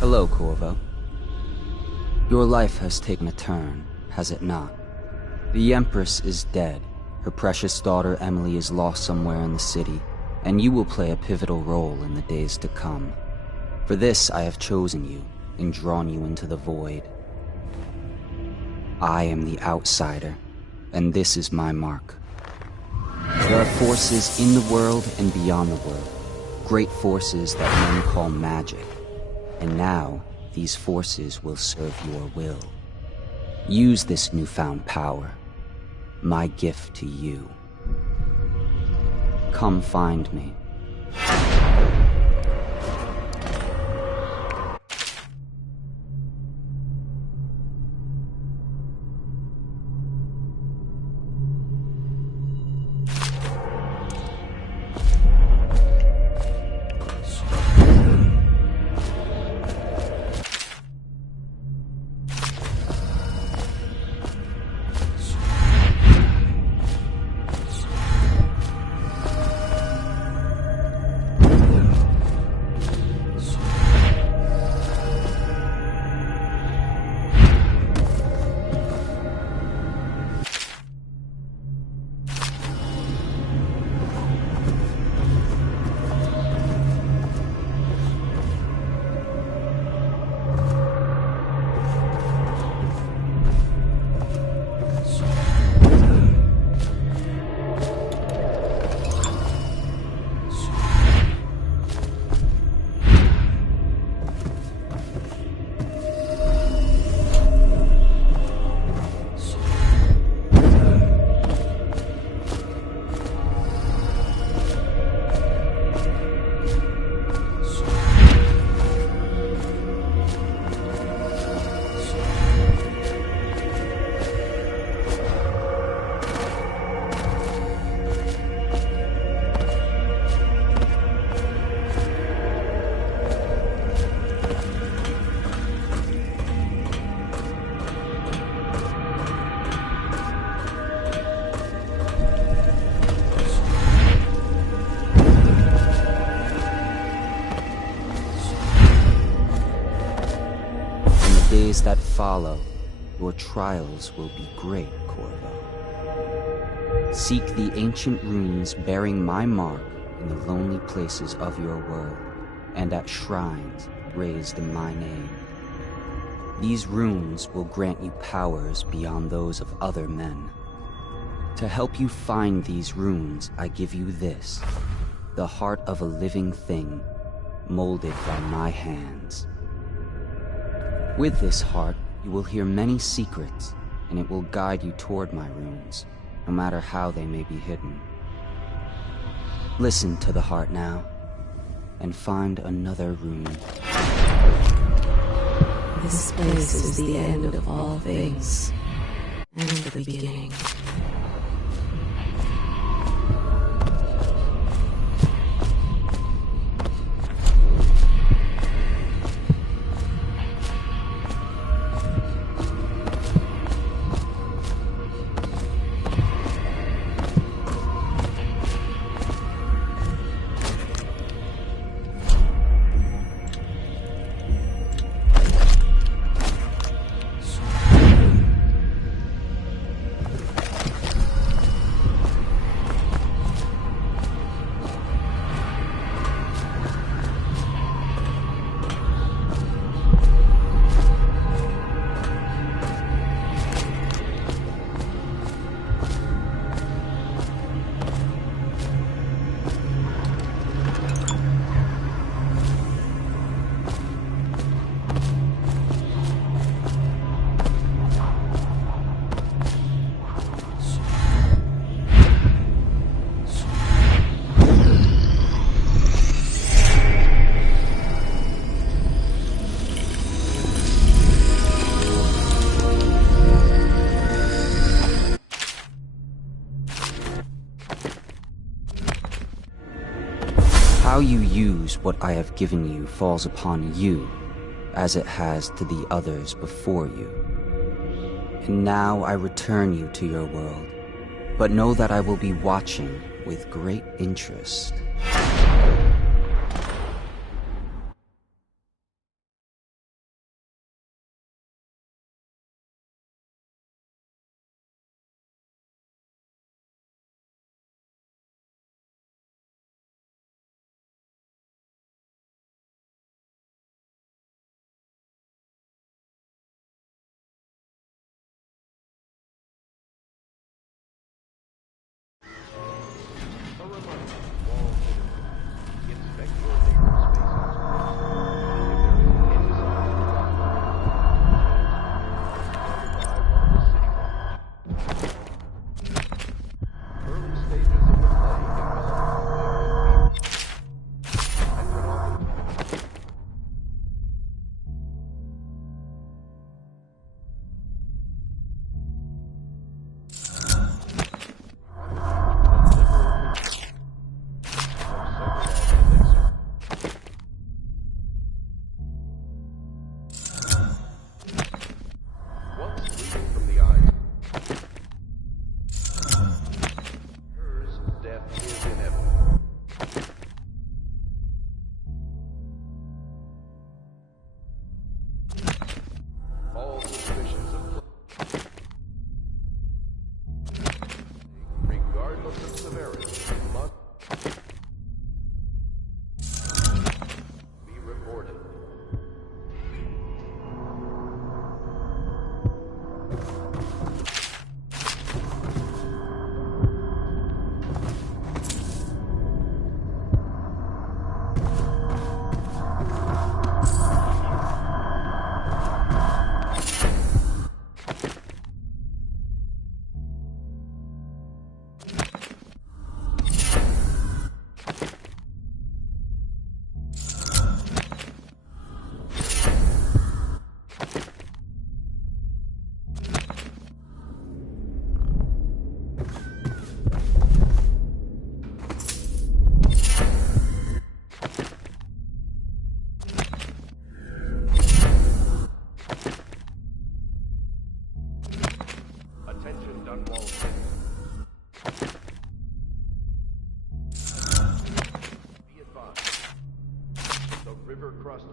Hello, Corvo. Your life has taken a turn, has it not? The Empress is dead, her precious daughter Emily is lost somewhere in the city, and you will play a pivotal role in the days to come. For this I have chosen you, and drawn you into the void. I am the outsider, and this is my mark. There are forces in the world and beyond the world, great forces that men call magic. And now, these forces will serve your will. Use this newfound power, my gift to you. Come find me. Days that follow, your trials will be great, Corvo. Seek the ancient runes bearing my mark in the lonely places of your world, and at shrines raised in my name. These runes will grant you powers beyond those of other men. To help you find these runes, I give you this, the heart of a living thing, molded by my hands. With this heart, you will hear many secrets, and it will guide you toward my runes, no matter how they may be hidden. Listen to the heart now, and find another rune. This place is the end of all things, and the beginning. How you use what I have given you falls upon you, as it has to the others before you. And now I return you to your world, but know that I will be watching with great interest.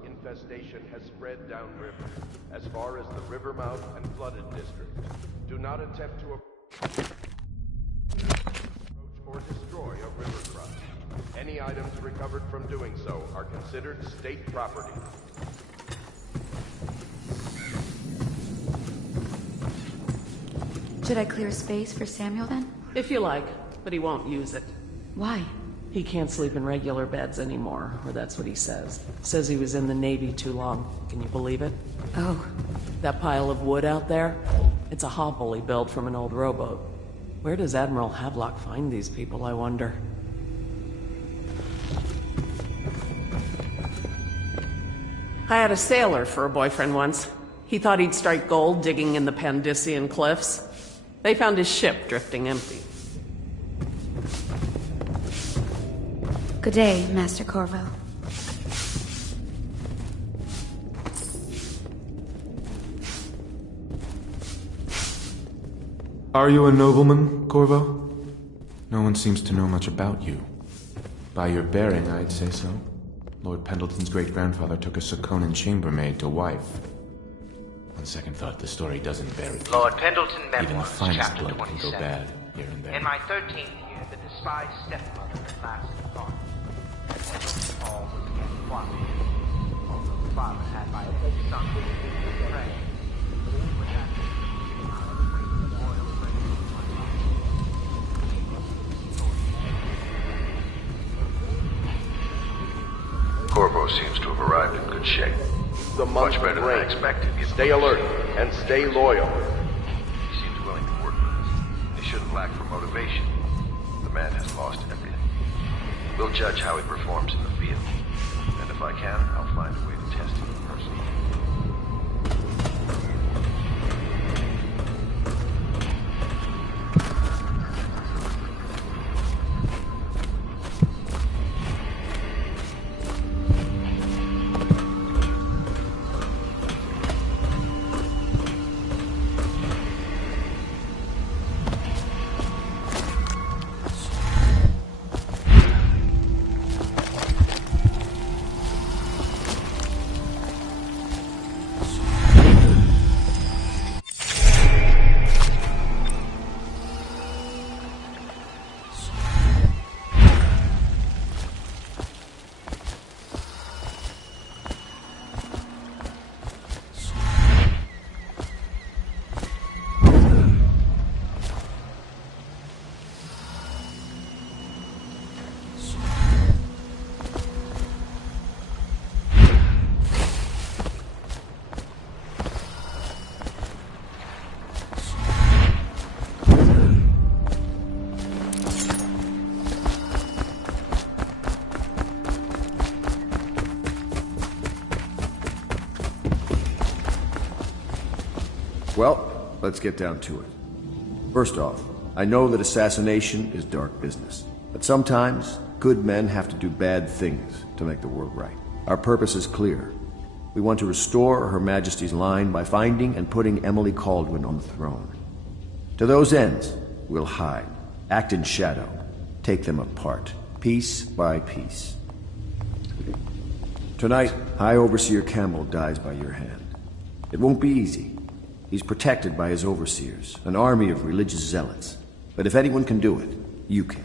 Infestation has spread downriver, as far as the river mouth and flooded districts. Do not attempt to approach or destroy a river crossing. Any items recovered from doing so are considered state property. Should I clear space for Samuel then? If you like, but he won't use it. Why? He can't sleep in regular beds anymore, or that's what he says. Says he was in the Navy too long. Can you believe it? Oh. That pile of wood out there? It's a hovel he built from an old rowboat. Where does Admiral Havelock find these people, I wonder? I had a sailor for a boyfriend once. He thought he'd strike gold digging in the Pandician cliffs. They found his ship drifting empty. Good day, Master Corvo. Are you a nobleman, Corvo? No one seems to know much about you. By your bearing, I'd say so. Lord Pendleton's great-grandfather took a Sokonan chambermaid to wife. On second thought, the story doesn't bear it. Lord Pendleton Even the Memoirs, finest Chapter blood can go 27. bad here and there. In my 13th year, the despised stepmother at last thought. All was again quiet. Although the father had my eldest son with his prey. All was at Corvo seems to have arrived in good shape. The Much better than I expected. Stay alert and stay loyal. He seems willing to work with us. He shouldn't lack for motivation. The man has lost everything. We'll judge how he performs in the field. And if I can, I'll find a way to test him personally. let's get down to it. First off, I know that assassination is dark business, but sometimes good men have to do bad things to make the world right. Our purpose is clear. We want to restore Her Majesty's line by finding and putting Emily Kaldwin on the throne. To those ends, we'll hide, act in shadow, take them apart, piece by piece. Tonight, High Overseer Campbell dies by your hand. It won't be easy. He's protected by his overseers, an army of religious zealots. But if anyone can do it, you can.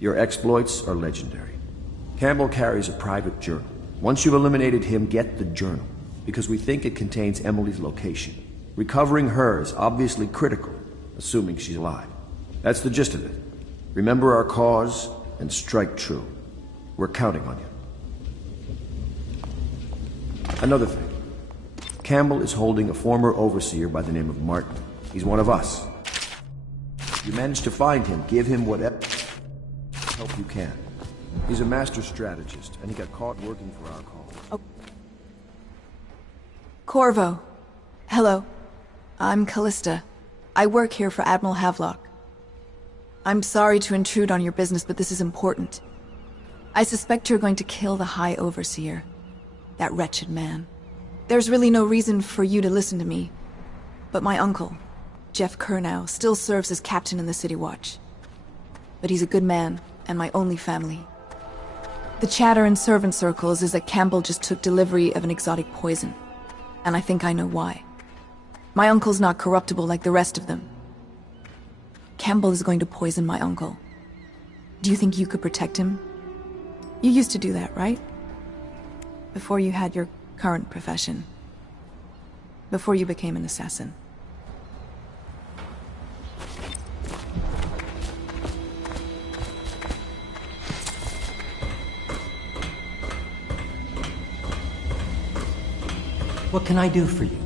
Your exploits are legendary. Campbell carries a private journal. Once you've eliminated him, get the journal, because we think it contains Emily's location. Recovering her is obviously critical, assuming she's alive. That's the gist of it. Remember our cause and strike true. We're counting on you. Another thing. Campbell is holding a former overseer by the name of Martin. He's one of us. If you manage to find him, give him whatever help you can. He's a master strategist, and he got caught working for our cause. Oh. Corvo. Hello. I'm Callista. I work here for Admiral Havelock. I'm sorry to intrude on your business, but this is important. I suspect you're going to kill the High Overseer. That wretched man. There's really no reason for you to listen to me. But my uncle, Jeff Kernow, still serves as captain in the City Watch. But he's a good man, and my only family. The chatter in servant circles is that Campbell just took delivery of an exotic poison. And I think I know why. My uncle's not corruptible like the rest of them. Campbell is going to poison my uncle. Do you think you could protect him? You used to do that, right? Before you had your current profession. Before you became an assassin. What can I do for you?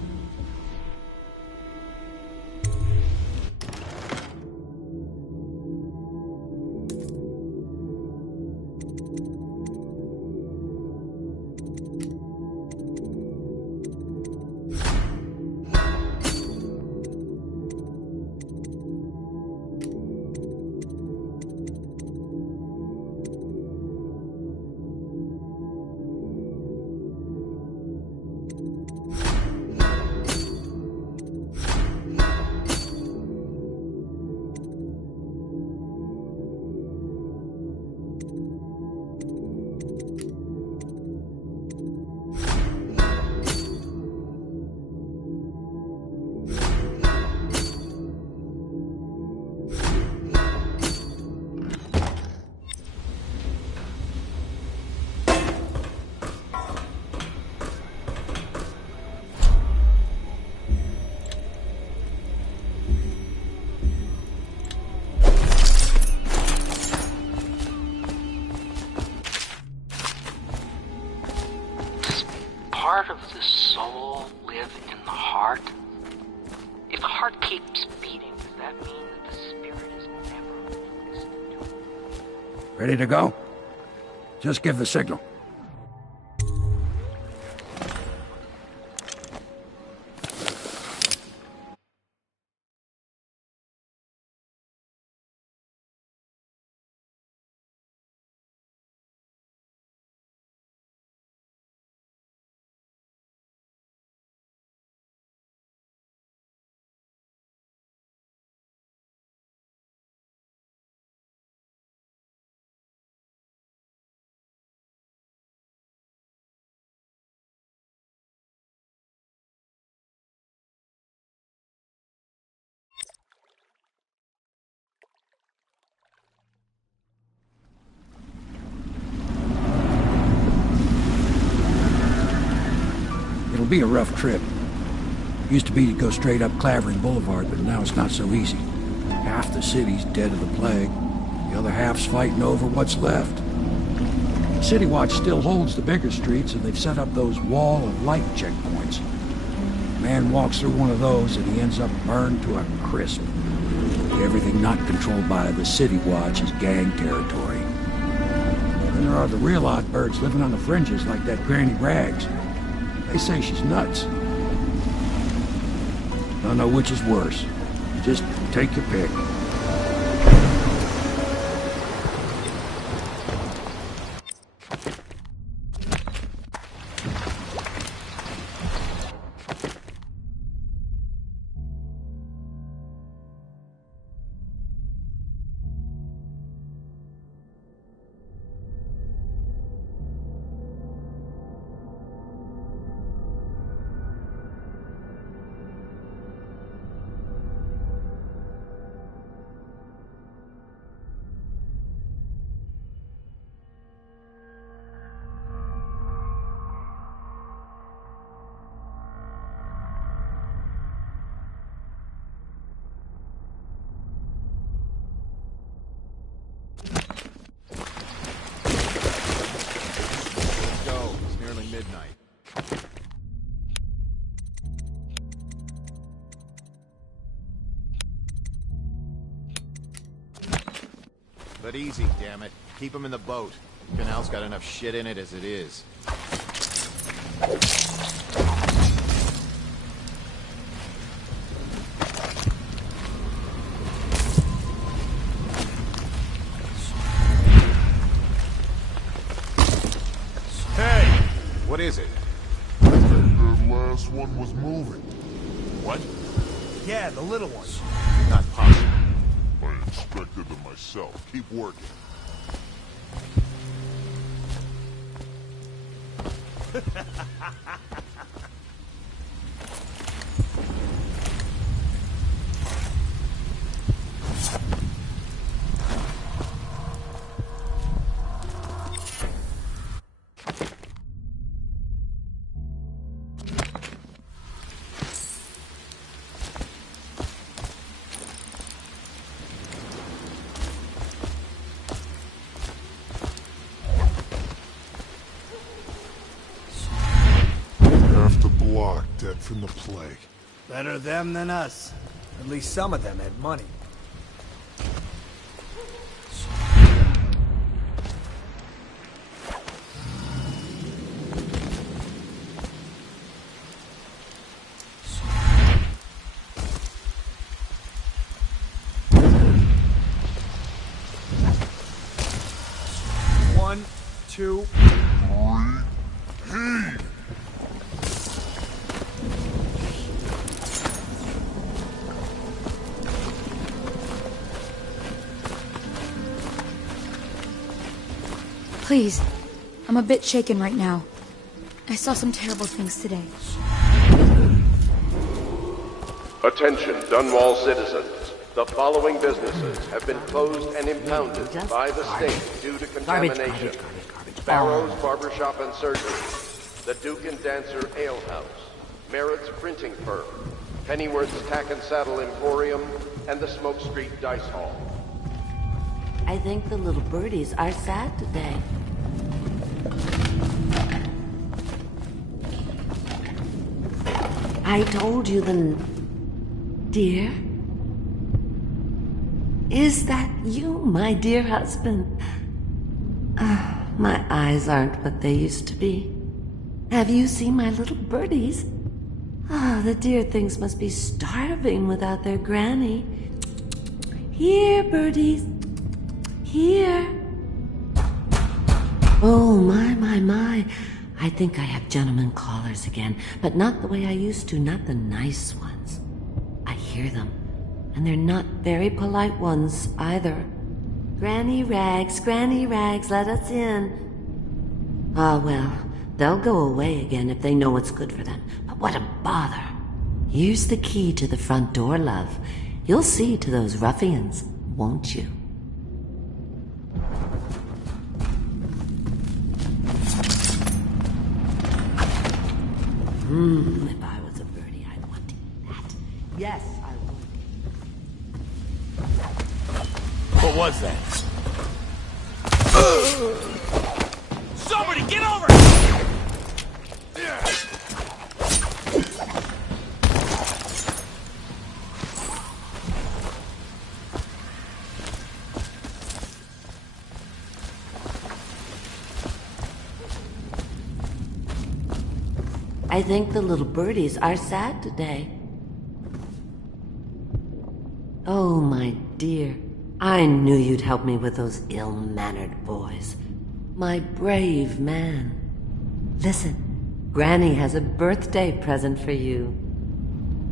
Part of the soul live in the heart? If the heart keeps beating, does that mean that the spirit is never listened to? Ready to go? Just give the signal. It'll be a rough trip. Used to be to go straight up Clavering Boulevard, but now it's not so easy. Half the city's dead of the plague. The other half's fighting over what's left. City Watch still holds the bigger streets, and they've set up those wall of light checkpoints. A man walks through one of those, and he ends up burned to a crisp. Everything not controlled by the City Watch is gang territory. Then there are the real odd birds living on the fringes, like that Granny Rags. They say she's nuts. Don't know which is worse. Just take your pick. But easy, damn it. Keep him in the boat. Canal's got enough shit in it as it is. Hey! What is it? I think the last one was moving. What? Yeah, the little one. Not possible. I inspected them myself. Keep working. Dead from the plague. Better them than us. At least some of them had money. One, two, three. Please. I'm a bit shaken right now. I saw some terrible things today. Attention, Dunwall citizens. The following businesses have been closed and impounded by the state due to contamination. Barrow's Barbershop and Surgery, the Duke and Dancer Ale House, Merritt's Printing Firm, Pennyworth's Tack and Saddle Emporium, and the Smoke Street Dice Hall. I think the little birdies are sad today. I told you dear? Is that you, my dear husband? My eyes aren't what they used to be. Have you seen my little birdies? The dear things must be starving without their granny. Here, birdies. Here. Oh, my. I think I have gentlemen callers again, but not the way I used to, not the nice ones. I hear them, and they're not very polite ones either. Granny Rags, let us in. Ah, well, they'll go away again if they know what's good for them, but what a bother. Here's the key to the front door, love. You'll see to those ruffians, won't you? If I was a birdie, I'd want to eat that. Yes, I would. What was that? Somebody get over! I think the little birdies are sad today. Oh, my dear. I knew you'd help me with those ill-mannered boys. My brave man. Listen, Granny has a birthday present for you.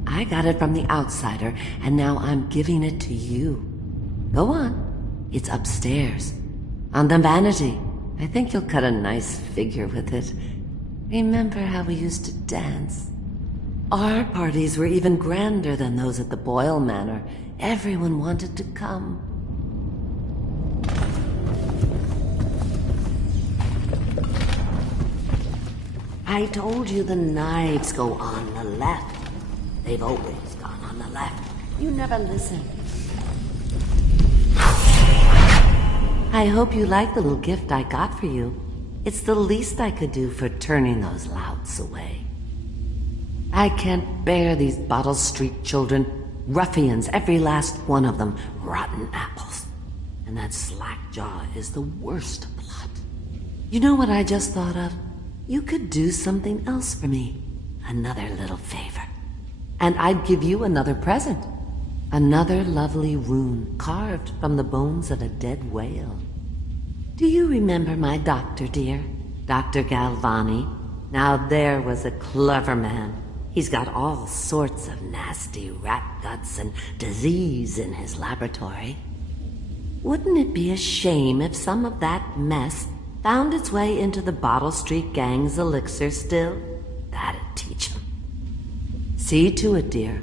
I got it from the outsider, and now I'm giving it to you. Go on. It's upstairs. On the vanity. I think you'll cut a nice figure with it. Remember how we used to dance? Our parties were even grander than those at the Boyle Manor. Everyone wanted to come. I told you the knives go on the left. They've always gone on the left. You never listen. I hope you like the little gift I got for you. It's the least I could do for turning those louts away. I can't bear these Bottle Street children. Ruffians, every last one of them. Rotten apples. And that slack-jaw is the worst of the lot. You know what I just thought of? You could do something else for me. Another little favor. And I'd give you another present. Another lovely rune carved from the bones of a dead whale. Do you remember my doctor, dear? Dr. Galvani? Now there was a clever man. He's got all sorts of nasty rat guts and disease in his laboratory. Wouldn't it be a shame if some of that mess found its way into the Bottle Street Gang's elixir still? That'd teach him. See to it, dear.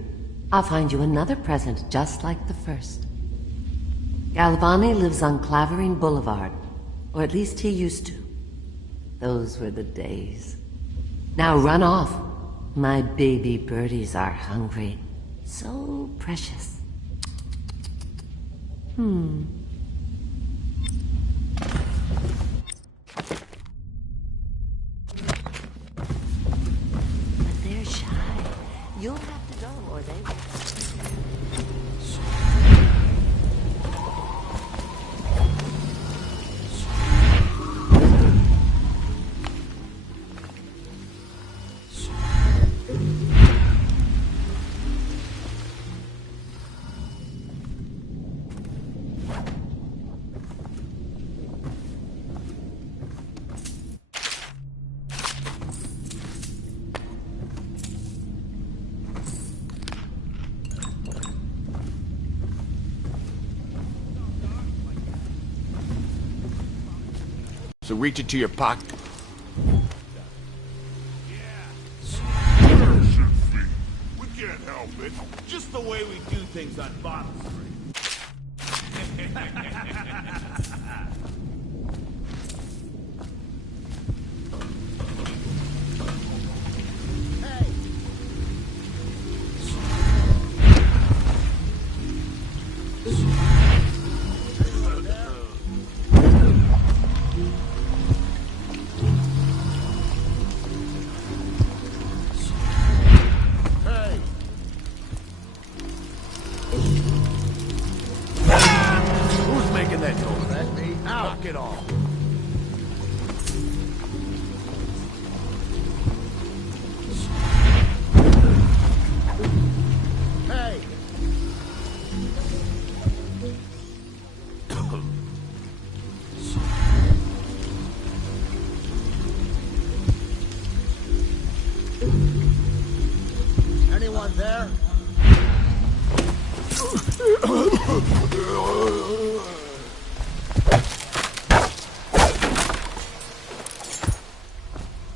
I'll find you another present just like the first. Galvani lives on Clavering Boulevard, or at least he used to. Those were the days. Now run off. My baby birdies are hungry. So precious. But they're shy. You'll have to go or they will. So reach into your pocket. We can't help it. Just the way we do things on Bottle Street. Who's making that noise? That's me. Knock it off. Hey! Anyone there?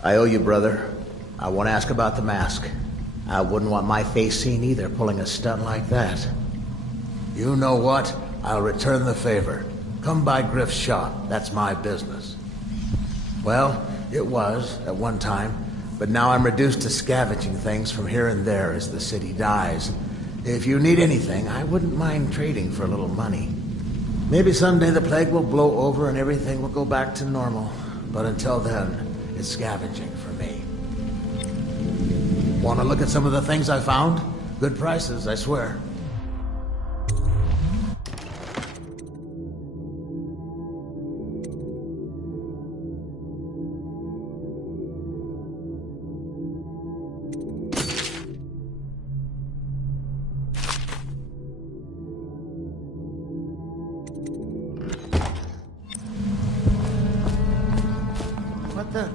I owe you, brother. I won't ask about the mask. I wouldn't want my face seen either, pulling a stunt like that. You know what? I'll return the favor. Come by Griff's shop. That's my business. Well, it was, at one time, but now I'm reduced to scavenging things from here and there as the city dies. If you need anything, I wouldn't mind trading for a little money. Maybe someday the plague will blow over and everything will go back to normal. But until then, it's scavenging for me. Want to look at some of the things I found? Good prices, I swear. Huh.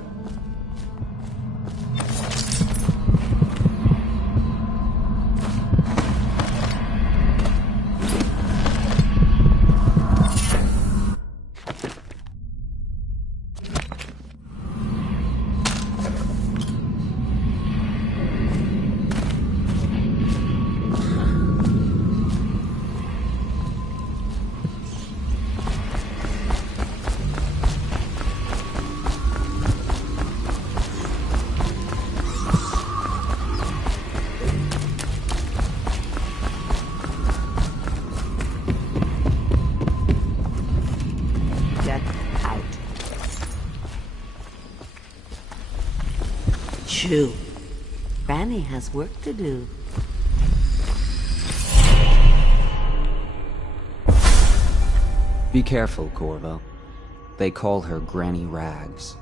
Shoo. Granny has work to do. Be careful, Corvo. They call her Granny Rags.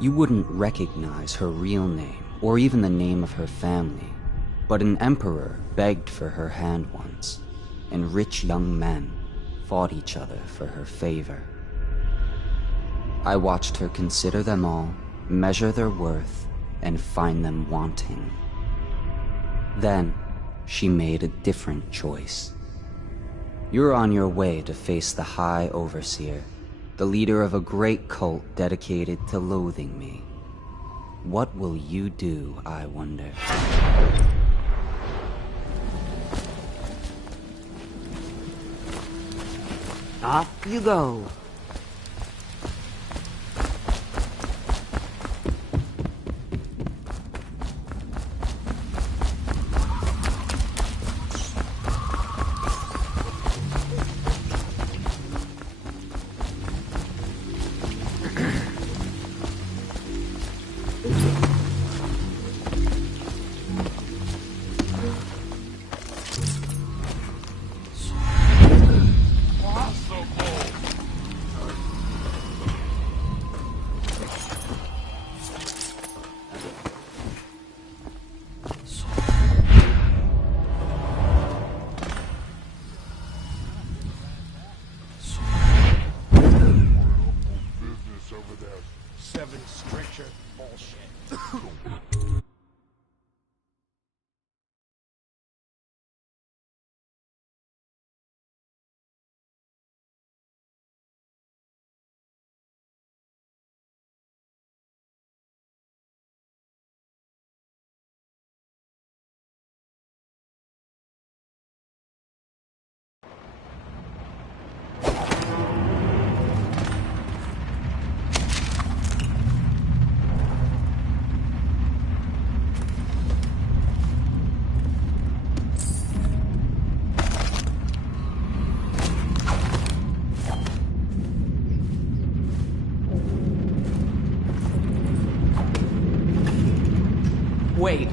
You wouldn't recognize her real name, or even the name of her family, but an emperor begged for her hand once, and rich young men fought each other for her favor. I watched her consider them all, measure their worth, and find them wanting. Then, she made a different choice. You're on your way to face the High Overseer, the leader of a great cult dedicated to loathing me. What will you do, I wonder? Off you go. Wait,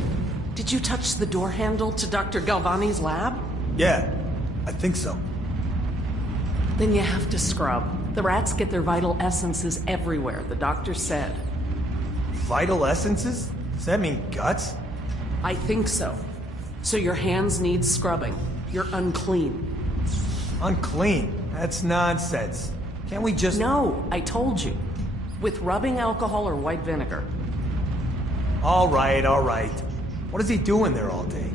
did you touch the door handle to Dr. Galvani's lab? Yeah, I think so. Then you have to scrub. The rats get their vital essences everywhere, the doctor said. Vital essences? Does that mean guts? I think so. So your hands need scrubbing. You're unclean. Unclean? That's nonsense. Can't we just... No, I told you. With rubbing alcohol or white vinegar. All right, all right. What is he doing there all day?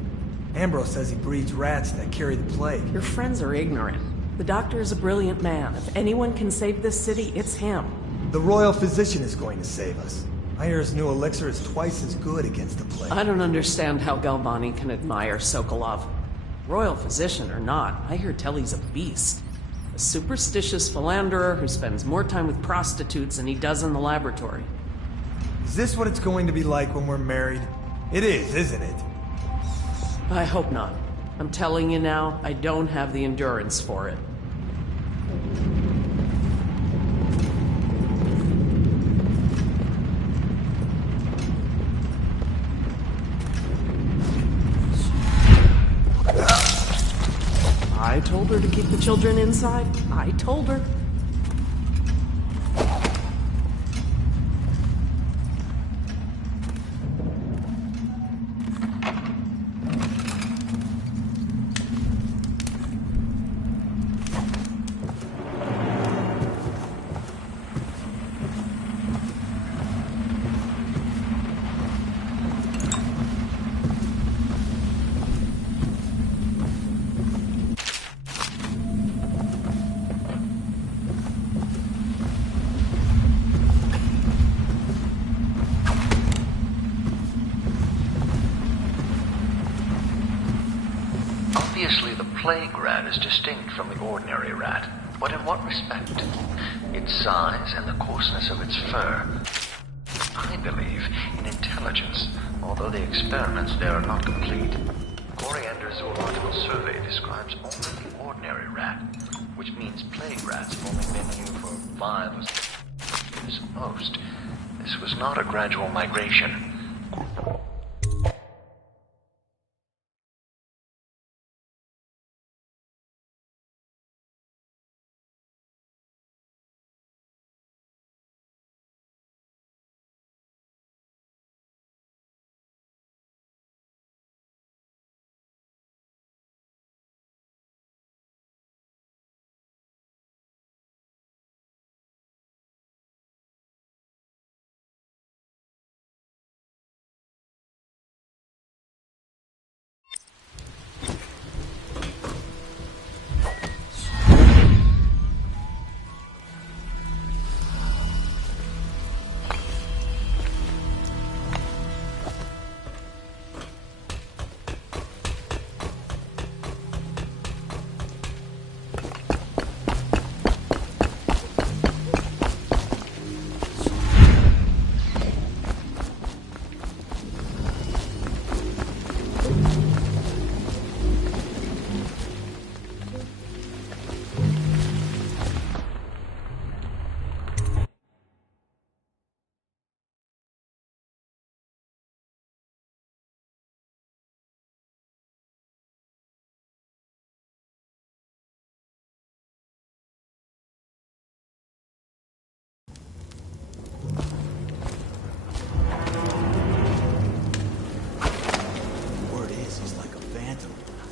Ambrose says he breeds rats that carry the plague. Your friends are ignorant. The doctor is a brilliant man. If anyone can save this city, it's him. The royal physician is going to save us. I hear his new elixir is twice as good against the plague. I don't understand how Galvani can admire Sokolov. Royal physician or not, I hear Telly's a beast. A superstitious philanderer who spends more time with prostitutes than he does in the laboratory. Is this what it's going to be like when we're married? It is, isn't it? I hope not. I'm telling you now, I don't have the endurance for it. I told her to keep the children inside. I told her. plague rat is distinct from the ordinary rat, but in what respect? Its size and the coarseness of its fur. I believe in intelligence, although the experiments there are not complete. Coriander Zoological Survey describes only the ordinary rat, which means plague rats have only been here for 5 or 6 years at most. This was not a gradual migration.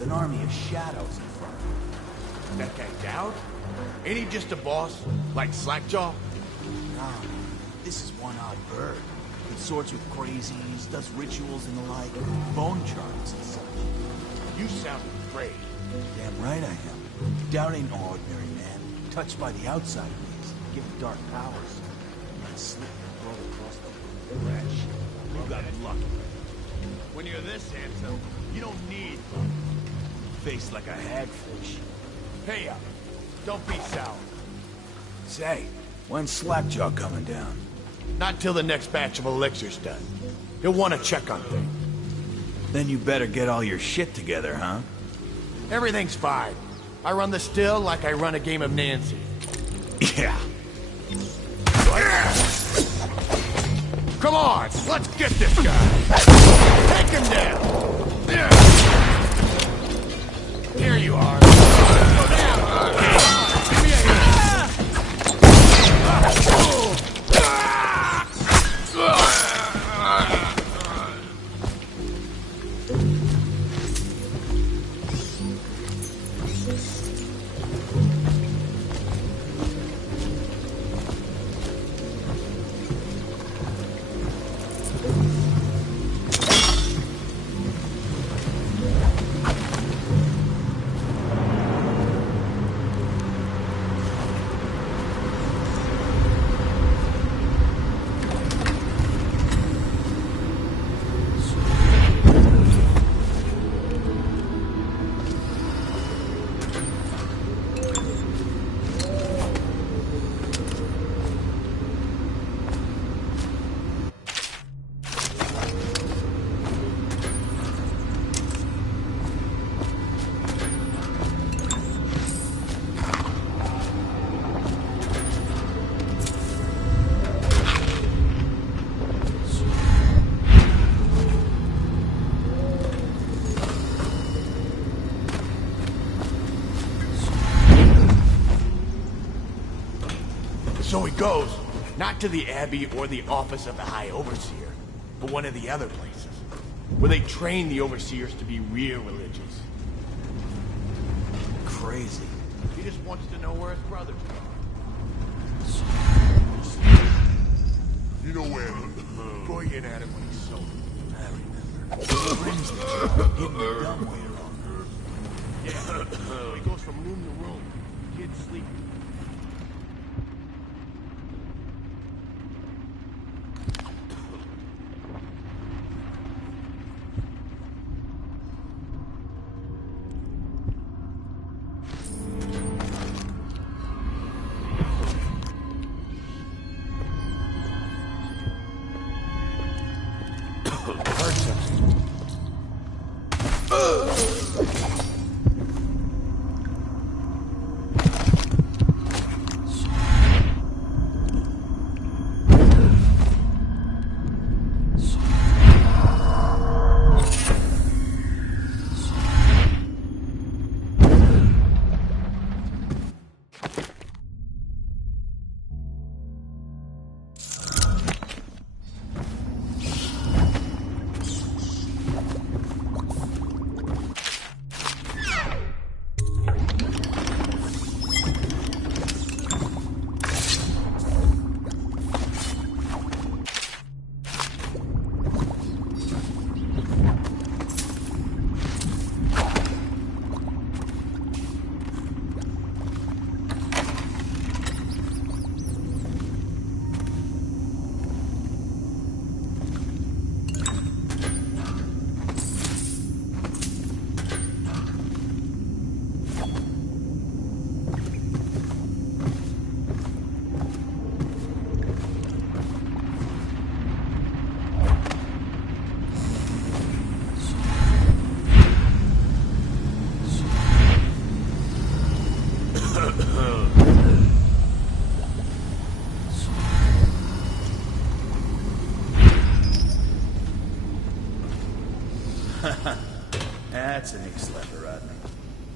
An army of shadows in front of him. That guy Dowd? Ain't he just a boss? Like Slackjaw? Nah, this is one odd bird. Consorts with crazies, does rituals and the like, bone charms and such. You sound afraid. Damn right I am. Dowd ain't no ordinary man. Touched by the outside ways, given dark powers. Might slip and roll across the fresh. You got lucky. When you're this handsome, you don't need luck. Face like a hagfish. Hey up. Don't be sour. Say, when's Slackjaw coming down? Not till the next batch of elixirs done. He'll want to check on things. Then you better get all your shit together, huh? Everything's fine. I run the still like I run a game of Nancy. Yeah. Come on, let's get this guy. Take him down. Here you are. Go down. Give me a hand. So he goes, not to the Abbey or the office of the High Overseer, but one of the other places, where they train the Overseers to be real religious. Crazy. He just wants to know where his brothers are. You know where? Goyen had him when he sold him. I remember. Brings the hidden the dumb way around. Yeah, so he goes from room to room, kids sleeping. That's an ace slapper, Rodney.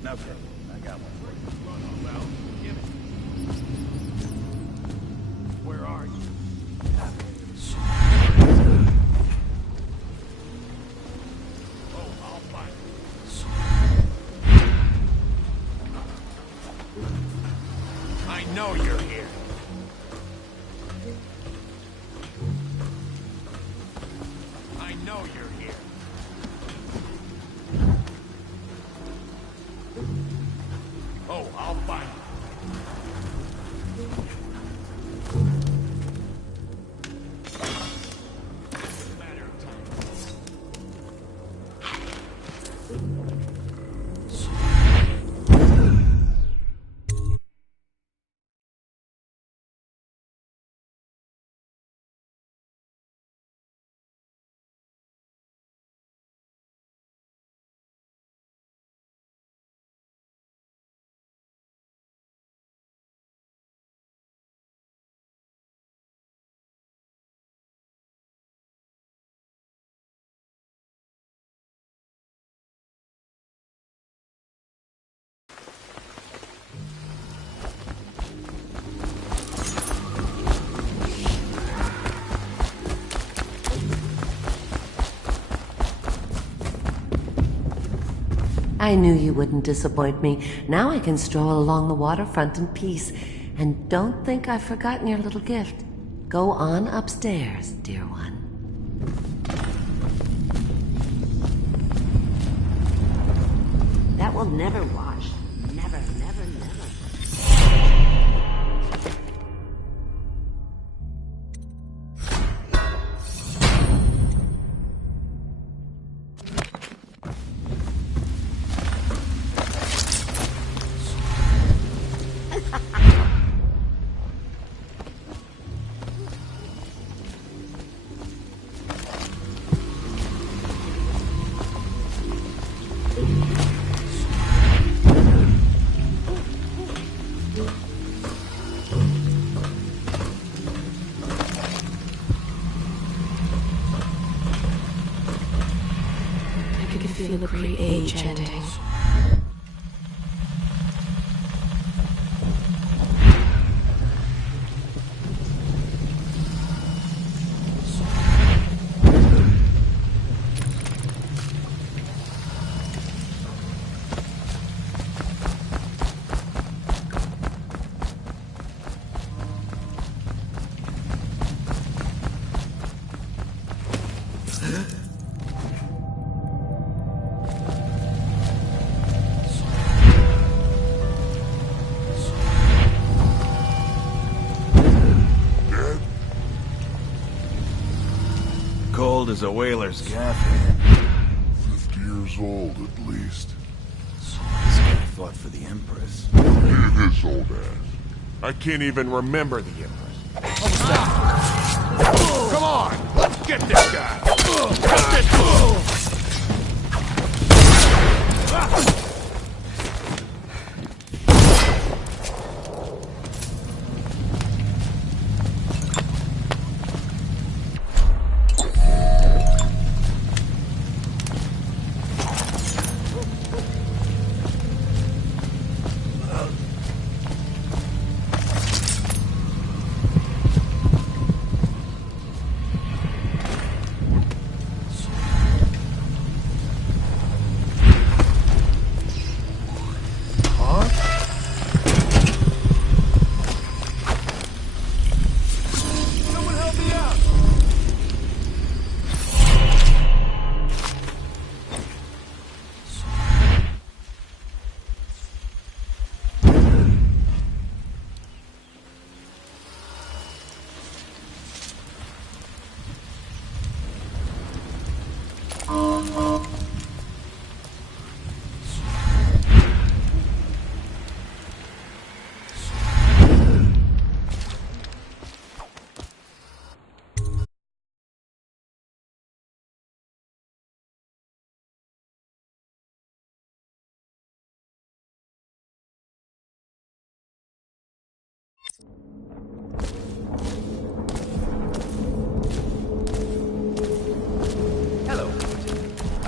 Okay, I got one. Well, give it. Where are you? Oh, I'll find you. I know you're here. I know you're here. Oh, I'll find you. Matter of time. I knew you wouldn't disappoint me. Now I can stroll along the waterfront in peace. And don't think I've forgotten your little gift. Go on upstairs, dear one. That will never wash. Never, never, never. I could feel a great age ending. Cold as a whaler's gaff. 50 years old, at least. This guy fought for the Empress. His old ass. I can't even remember the Empress. Come on! Let's get this guy! Get this fool!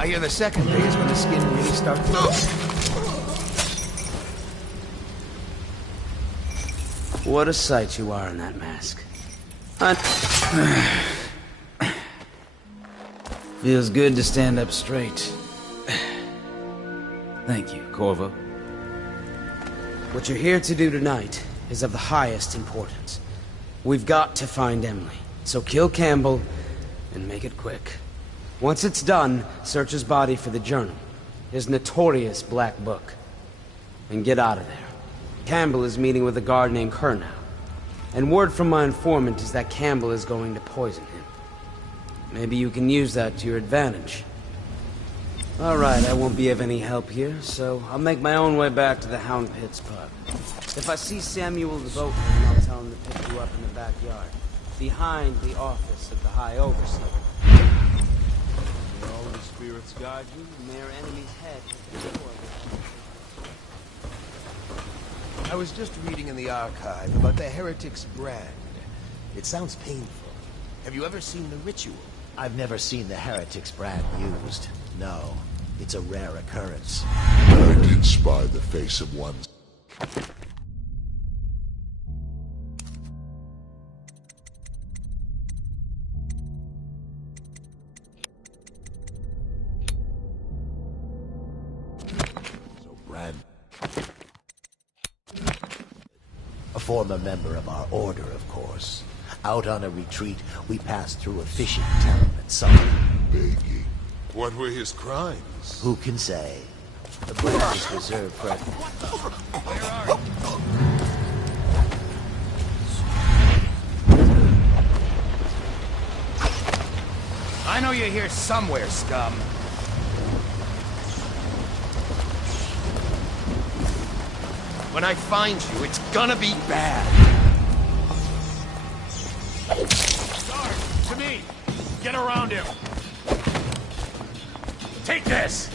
I hear the second day is when the skin really starts to... What a sight you are in that mask. Feels good to stand up straight. Thank you, Corvo. What you're here to do tonight is of the highest importance. We've got to find Emily, so kill Campbell and make it quick. Once it's done, search his body for the journal, his notorious black book, and get out of there. Campbell is meeting with a guard named Kernow, and word from my informant is that Campbell is going to poison him. Maybe you can use that to your advantage. Alright, I won't be of any help here, so I'll make my own way back to the Hound Pits pub. If I see Samuel the boatman, I'll tell him to pick you up in the backyard, behind the office of the High Overseer. May all the spirits guide you, and may our enemy's head be I was just reading in the archive about the Heretic's brand. It sounds painful. Have you ever seen the ritual? I've never seen the Heretic's brand used. No, it's a rare occurrence. I did spy the face of one. So brand. A former member of our order, of course. Out on a retreat, we passed through a fishing town and saw Biggie. What were his crimes? Who can say? The brand is reserved for... I know you're here somewhere, scum. When I find you, it's gonna be bad. Guard, to me! Get around him! Take this!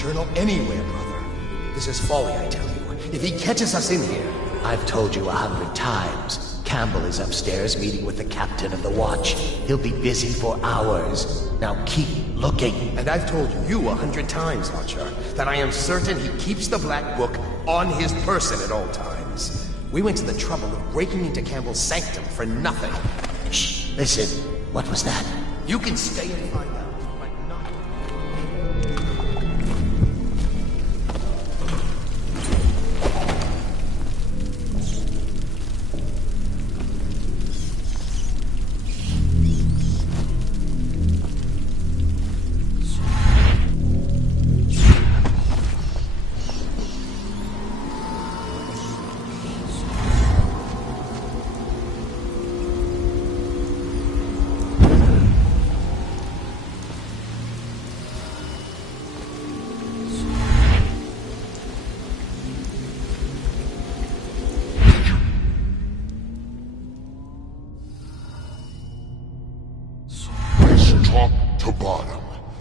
journal anywhere, brother. This is folly, I tell you. If he catches us in here... I've told you 100 times. Campbell is upstairs meeting with the captain of the watch. He'll be busy for hours. Now keep looking. And I've told you 100 times, Archer, that I am certain he keeps the Black Book on his person at all times. We went to the trouble of breaking into Campbell's sanctum for nothing. Shh, listen. What was that? You can stay and find out.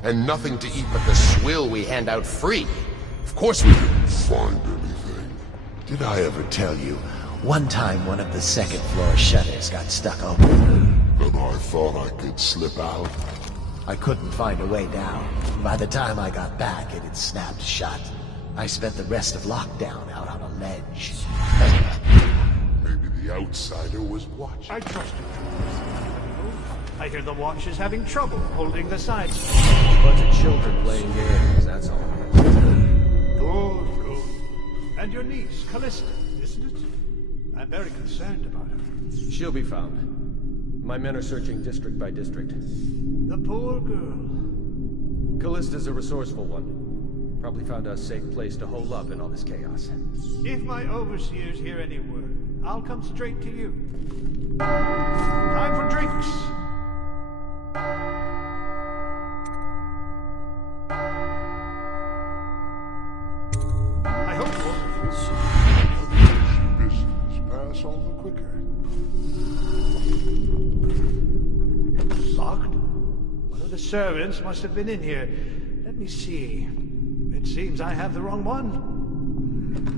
And nothing to eat but the swill we hand out free. Of course we didn't find anything. Did I ever tell you? One time one of the second floor shutters got stuck open. And I thought I could slip out. I couldn't find a way down. By the time I got back, it had snapped shut. I spent the rest of lockdown out on a ledge. Maybe the outsider was watching. I trust you. I hear the watch is having trouble holding the sides. A bunch of children playing games, that's all. Good, good. And your niece, Callista, isn't it? I'm very concerned about her. She'll be found. My men are searching district by district. The poor girl. Callista's a resourceful one. Probably found a safe place to hole up in all this chaos. If my overseers hear any word, I'll come straight to you. Time for drinks. I hope both of you business pass all the quicker. Locked? One of the servants must have been in here. Let me see. It seems I have the wrong one.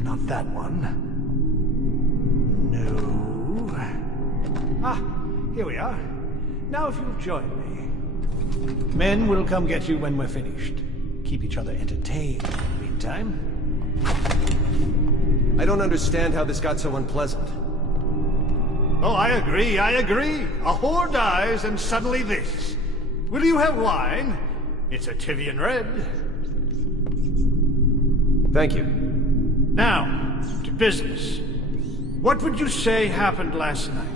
Not that one. No. Ah, here we are. Now if you'll join me. Men will come get you when we're finished. Keep each other entertained in the meantime. I don't understand how this got so unpleasant. Oh, I agree. A whore dies and suddenly this. Will you have wine? It's a Tivian red. Thank you. Now, to business. What would you say happened last night?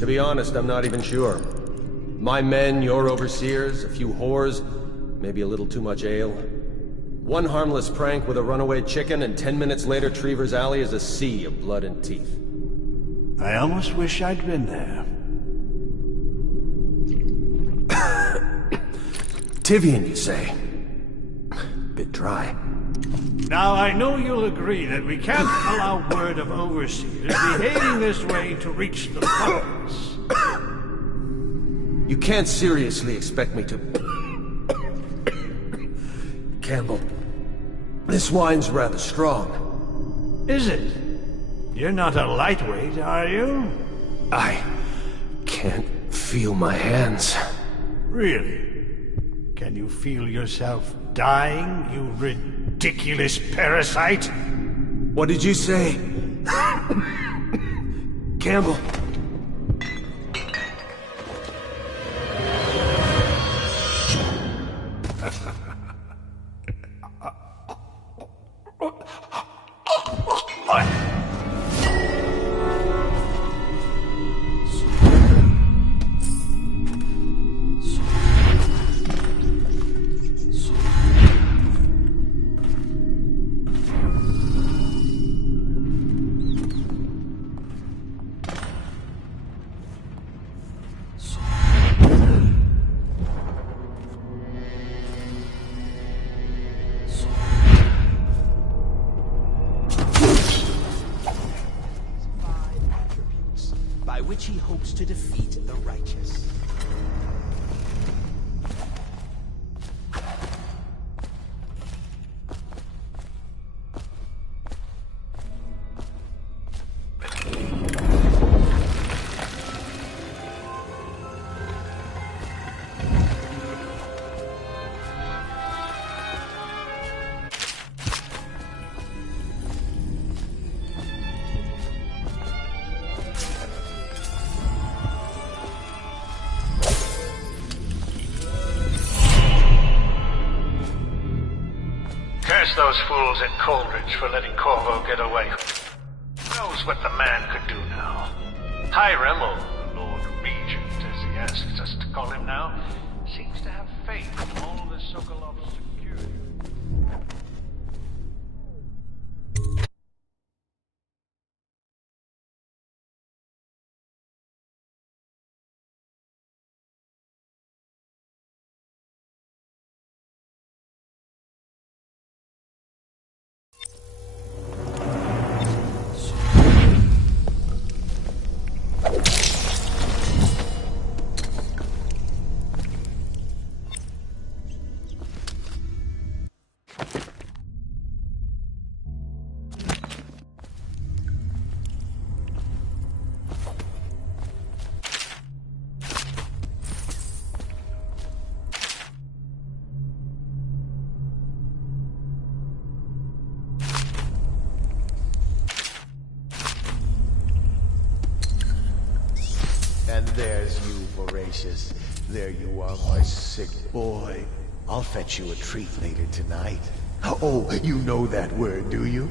To be honest, I'm not even sure. My men, your overseers, a few whores, maybe a little too much ale. One harmless prank with a runaway chicken, and 10 minutes later Trevor's Alley is a sea of blood and teeth. I almost wish I'd been there. Tivian, you say? Bit dry. Now, I know you'll agree that we can't allow word of overseers behaving this way to reach the province. You can't seriously expect me to... Campbell, this wine's rather strong. Is it? You're not a lightweight, are you? I can't feel my hands. Really? Can you feel yourself dying, you ridiculous parasite? What did you say? Campbell. Which he hopes to defeat the righteous. those fools at Coleridge for letting Corvo get away. Who knows what the man could do now? Hiram, or Lord Regent, as he asks us to call him now, seems to have faith in all the Sokolov's security. And there's you, Voracious. There you are, my sick boy. I'll fetch you a treat later tonight. Oh, you know that word, do you?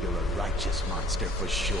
You're a righteous monster for sure.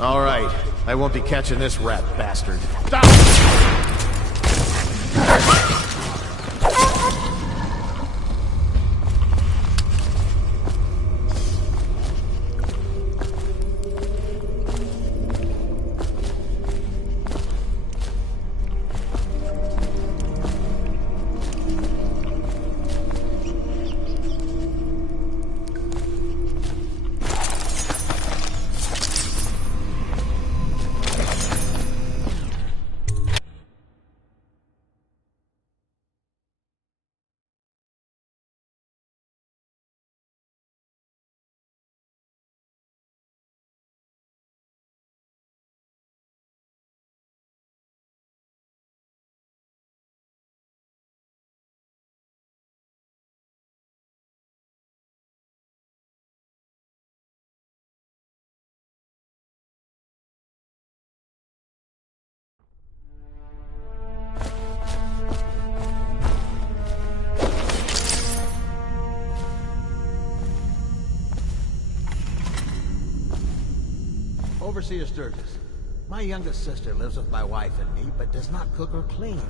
All right, I won't be catching this rat bastard. Overseer Sturgis, my youngest sister lives with my wife and me, but does not cook or clean.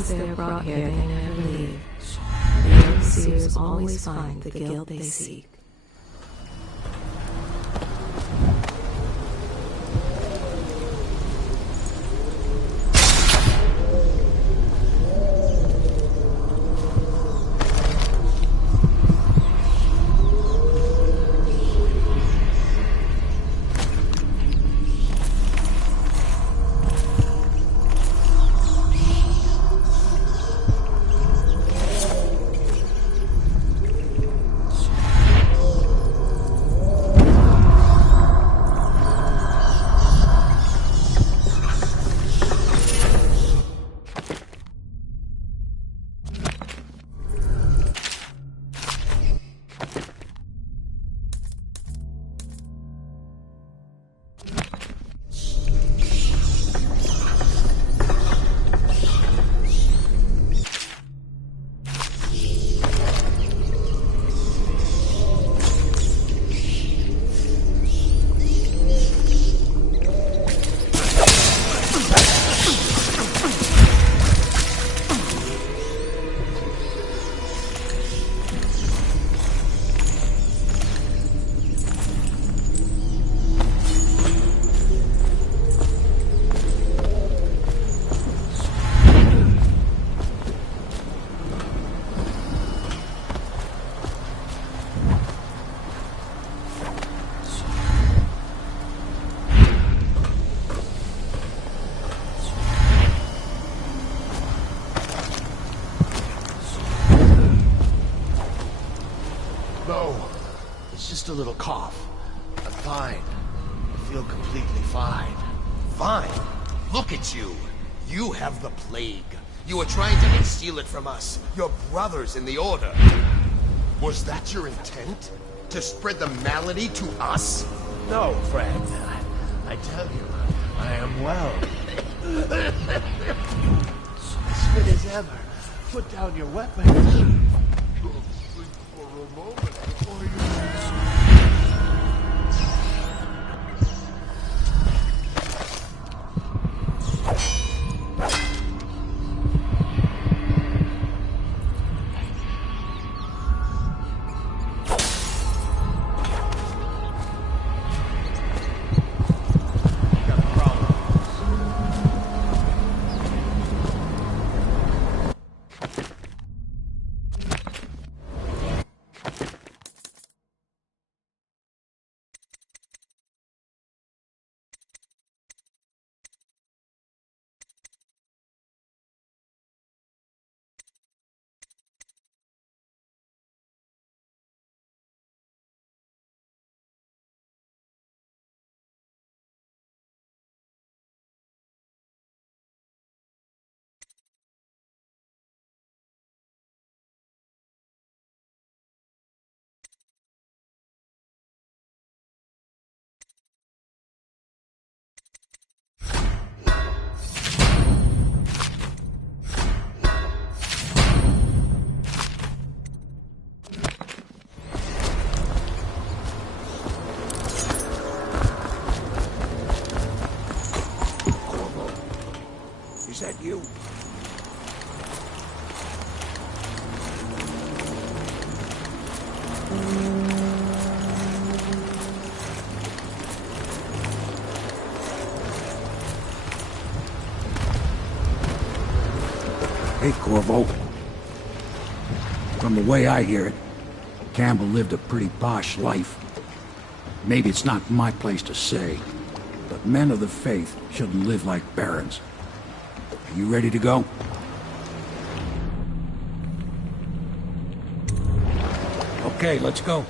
Once they are brought here, they never leave. The overseers always find the guilt they seek. A little cough. I'm fine. I feel completely fine. Fine? Look at you. You have the plague. You were trying to conceal it from us, your brothers in the Order. Was that your intent? To spread the malady to us? No, friend. I tell you, I am well. As fit as ever. Put down your weapons. Go sleep for a moment before you... Is that you? Hey, Corvo. From the way I hear it, Campbell lived a pretty posh life. Maybe it's not my place to say, but men of the faith shouldn't live like barons. Are you ready to go? Okay, let's go.